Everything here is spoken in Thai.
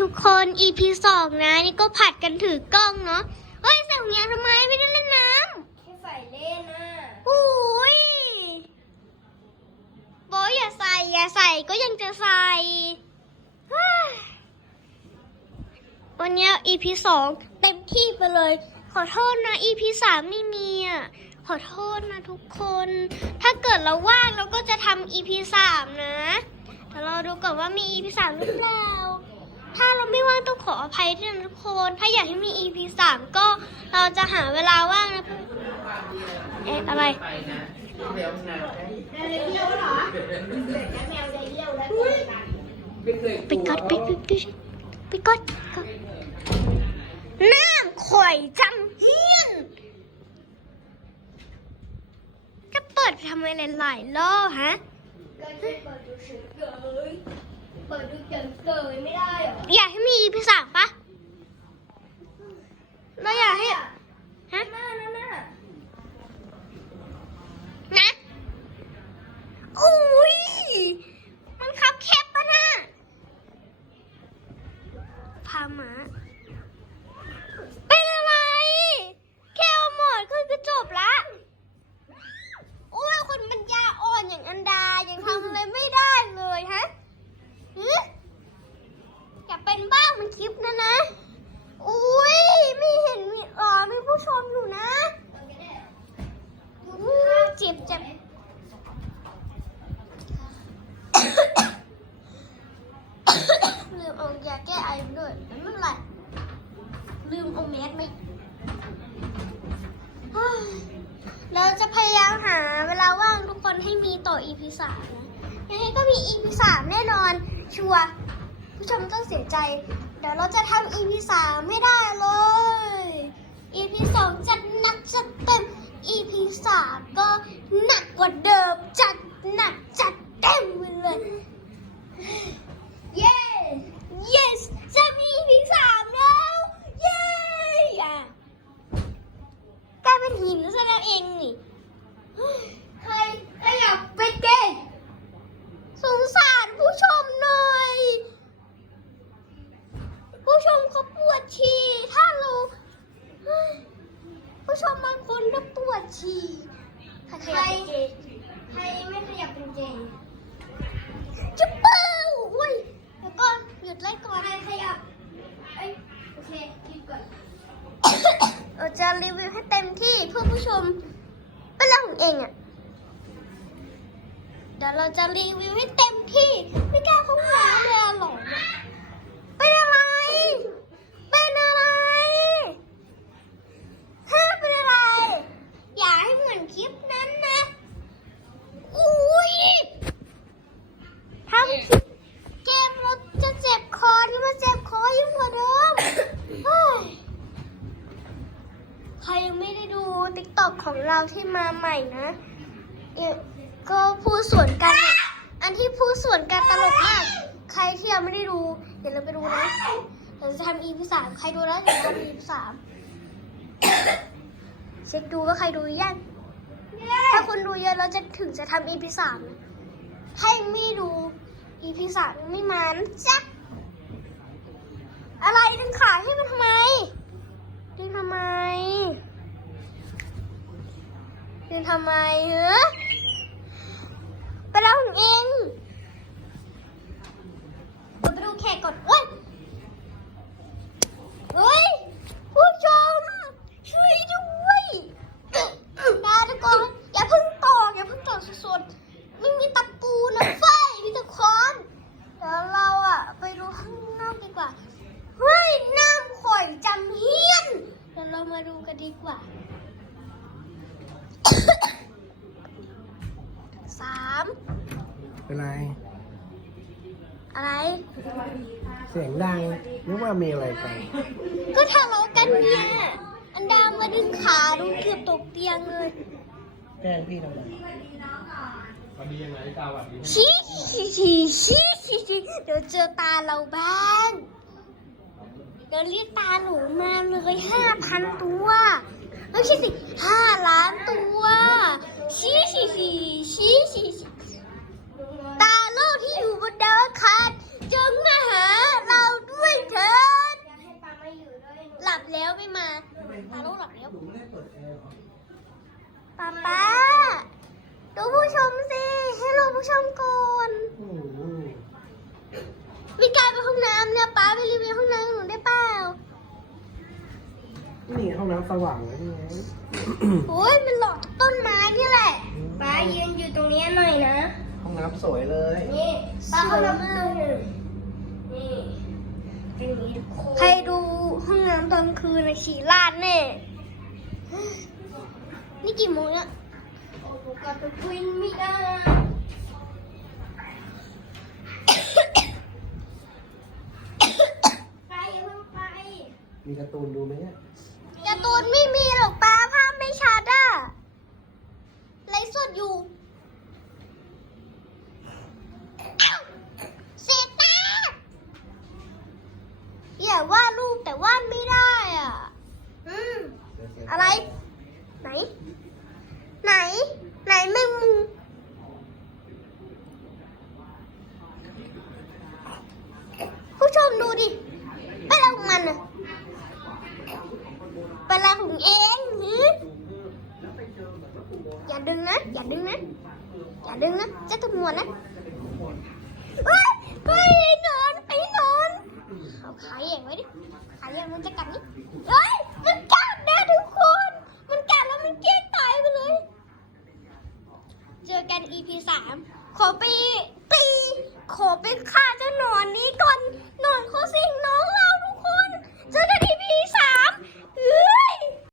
ทุกคน EP สองนะ นี่ก็ผัดกันถือกล้องเนาะเฮ้ยใส่ถุงยางทำไมไม่ได้เล่นน้แค่ใส่เล่นน่ะำอุ้ยโบอยอย่าใส่อย่าใส่ก็ยังจะใส่เฮ้ยวันเนี้ย EP สองเต็มที่ไปเลย ขอโทษนะ EP สามไม่มีอะขอโทษนะทุกคน ถ้าเกิดเราว่างเราก็จะทำ EP สามนะแต่เราดูก่อนว่ามี EP สามหรือเปล่า ถ้าเราไม่ว่างต้องขออภัยด้วยนะทุกคน ถ้าอยากให้มี EP สามก็เราจะหาเวลาว่างนะเอ๊ะอะไรแมวเลี้ยวเหรอแมวจะเคยวแล้วก็กันไปกดไปไปไปไปกดกดน้ำข่อยจำเฮียนจะเปิดทำไมหลายๆรอบฮะก็แค่เปิดดูเฉย เปิดดูเฉยๆไม่ได้เหรอ อยากให้มีอีพีสามปะเราอยากให้ ฮะ หน้านั่นน่ะ นะอุ้ย มันคับแคบปะนะพาหมา เป็นอะไร แค่เอาหมอนขึ้นก็จบละโอ้ยคนปัญญาอ่อนอย่างอันดา ยังทำอะไรไม่ได้เลยฮะฮึ อย่เป็นบ้างมันคลิปนะนะ อุ้ยไม่เห็นมีอ๋อมีผู้ชมอยู่นะเจ็บเจ็บลืมเอายาแก้ไอมาด้วยไม่เป็นไรลืมเอาแมสมาเฮ้ยเราจะพยายามหาเวลาว่างทุกคนให้มีต่อ EP สามนะยังไงก็มี EP สามแน่นอน ชัวร์ ผู้ชมต้องเสียใจ เดี๋ยวเราจะทำ EP สามไม่ได้เลย EP สองจัดหนักจัดเต็ม EP สามก็หนักกว่าเดิมจัดหนักจัดเต็มเลย เย้ yes จะมี EP สามแล้ว เย้กลายเป็นหินซะแล้วเองนี่ ใครใครอยากเป็นเกย์ สงสารผู้ชมหน่อย ผู้ชมเขาปวดฉี่ ถ้าเราเฮ้ย ผู้ชมบางคนก็ปวดฉี่ใครใครใครไม่ขยับเป็นเกย์จะเป้าอุ้ยเดี๋ยวก่อนหยุดไล่ก่อนใครขยับเอ้ยโอเคคิดก่อนเราจะรีวิวให้เต็มที่เพื่อผู้ชมเป็นเรื่องของเองอะเดี๋ยวเราจะรีวิวให้เต็มที่ไม่กล้าเขาหวานเลยอะหลอนอะเป็นอะไร เป็นอะไรฮะเป็นอะไร อย่าให้เหมือนคลิปนั้นนะ อุ้ยทำคลิป เกมเราจะเจ็บคอที่มันเจ็บคอยิ่งกว่าเดิมเฮ้ยใครยังไม่ได้ดูติ๊กต็อกของเราที่มาใหม่นะเอ่อก็พูดสวนกันอะอันที่พูดสวนกันตลกมาก ใครที่ยังไม่ได้ดูอย่าลืมไปดูนะเดี๋ยวจะทำ EP สามใครดูแล้วเดี๋ยวทำ EP สามเช็คดูว่าใครดูยังถ้าคุณดูเยอะเราจะถึงจะทำ EP สามนะถ้ายังไม่ดู อีพีสามไม่มันจ๊ะอะไรดึงขาให้มันทำไม ดึงทำไม ดึงทำไมเหรอไปเล่าของเองเดี๋ยวไปดูแขกก่อนเว้ยเฮ้ย ผู้ชม ช่วยด้วยนะทุกคนอย่าเพิ่งตอกอย่าเพิ่งตอกสดๆไม่มีตะปูนะไฟมีแต่คอนเดี๋ยวเราอะไปดูข้างนอกดีกว่า เฮ้ยน้ำข่อยจำเฮียน เดี๋ยวเรา มาดูกันดีกว่าสามเป็นไร อะไร เสียงดังนึกว่ามีอะไรกัน ก็ทะเลาะกันเนี่ย อันดามาดึงขาดูเกือบตกเตียงเลยแกล้งพี่ทำไมชี้ชี้ชี้ชี้ชี้ชี้เดี๋ยวเจอตาเราบ้าง เดี๋ยวเรียกตาหนูมาเลยห้าพันตัวไม่ใช่สิห้าล้านตัวชี้ชี้ชี้ชี้ชี้ชี้ตาโลกที่อยู่บนดาวอังคารจงมาหาเราด้วย แล้ว หนูไม่ได้เปิดแอร์เหรอ ป๊าป๊าดูผู้ชมสิ ให้เราผู้ชมก่อน โอ้โห มีการไปห้องน้ำเนี่ยป๊าไปรีวิวห้องน้ำให้หนูได้เปล่า นี่ห้องน้ำ สว่างเลยนี่ไงโอ้ยมันหลอกต้นไม้นี่แหละป๊ายืนอยู่ตรงนี้หน่อยนะ ห้องน้ำสวยเลย นี่ป้าเขาทำเลยนี่ใครดูห้องน้ำตอนคืนนะขี่ลาดแน่ นี่กี่โมงเนี่ยโอ้โหกลับไปคุยไม่ได้ไปอย่าเพิ่งไป มีการ์ตูนดูไหมเนี่ยการ์ตู นไม่มีหรอกป้าภาพไม่ชัดอะไลฟ์สดอยู่อ้าวเสร็จตาอย่าว่าดรูปแต่ว่าดไม่ได้อะ อืม อะไร ไหน ไหน ไหนแมงมุมผู้ชมดูดิ เป็นอะไรของมันอะเป็นอะไรของเองหืออย่าดึงนะ อย่าดึงนะ อย่าดึงนะเจะตำรวจนะเฮ้ยเฮ้ยนอนไอ้นอนเอาขาแยงไว้ดิขาแยงมันจะกัดนี่เฮ้ยมันกัดนะทุกคน มันกัดแล้วมันเกลี้ยงตายไปเลย เจอกัน EP สามขอไปตีขอไปฆ่าเจ้านอนนี้ก่อนนอนเขาสิงน้องเราทุกคน เจอกัน